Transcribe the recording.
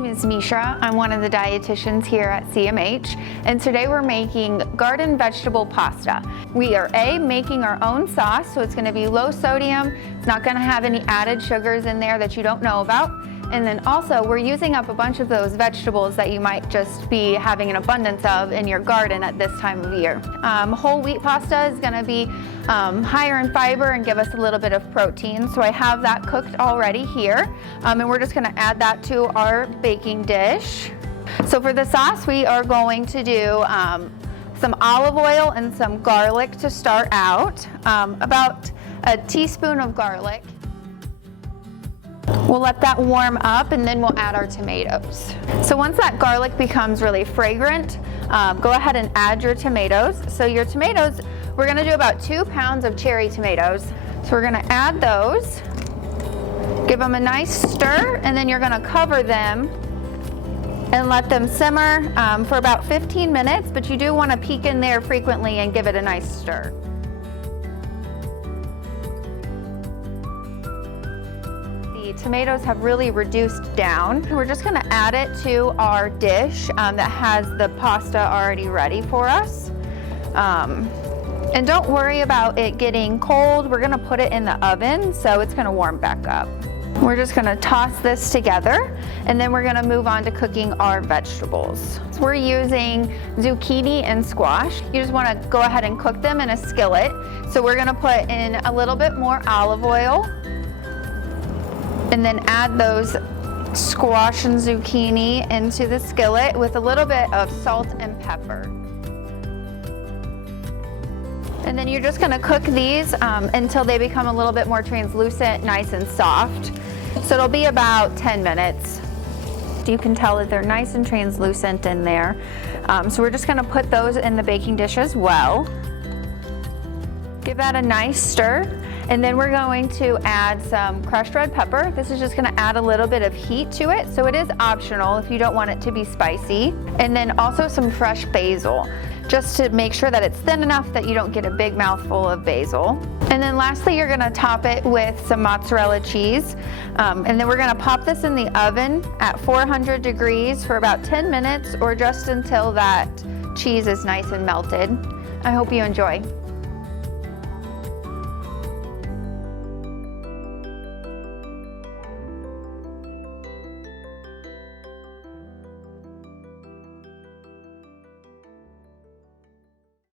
name is Misha. I'm one of the dietitians here at CMH, and today we're making garden vegetable pasta. We are making our own sauce, so it's going to be low sodium. It's not going to have any added sugars in there that you don't know about. And then also we're using up a bunch of those vegetables that you might just be having an abundance of in your garden at this time of year. Whole wheat pasta is going to be higher in fiber and give us a little bit of protein. So I have that cooked already here, and we're just going to add that to our baking dish. So for the sauce, we are going to do some olive oil and some garlic to start out, about a teaspoon of garlic. We'll let that warm up and then we'll add our tomatoes. So once that garlic becomes really fragrant, go ahead and add your tomatoes. So your tomatoes, we're gonna do about 2 pounds of cherry tomatoes. So we're gonna add those, give them a nice stir, and then you're gonna cover them and let them simmer for about 15 minutes, but you do wanna peek in there frequently and give it a nice stir. Tomatoes have really reduced down. We're just going to add it to our dish that has the pasta already ready for us. And don't worry about it getting cold. We're going to put it in the oven, so it's going to warm back up. We're just going to toss this together, and then we're going to move on to cooking our vegetables. So we're using zucchini and squash. You just want to go ahead and cook them in a skillet. So we're going to put in a little bit more olive oil, and then add those squash and zucchini into the skillet with a little bit of salt and pepper. And then you're just going to cook these until they become a little bit more translucent, nice and soft. So it'll be about 10 minutes. You can tell that they're nice and translucent in there. So we're just going to put those in the baking dish as well. Give that a nice stir. And then we're going to add some crushed red pepper. This is just gonna add a little bit of heat to it, so it is optional if you don't want it to be spicy. And then also some fresh basil, just to make sure that it's thin enough that you don't get a big mouthful of basil. And then lastly, you're gonna top it with some mozzarella cheese. And then we're gonna pop this in the oven at 400 degrees for about 10 minutes, or just until that cheese is nice and melted. I hope you enjoy.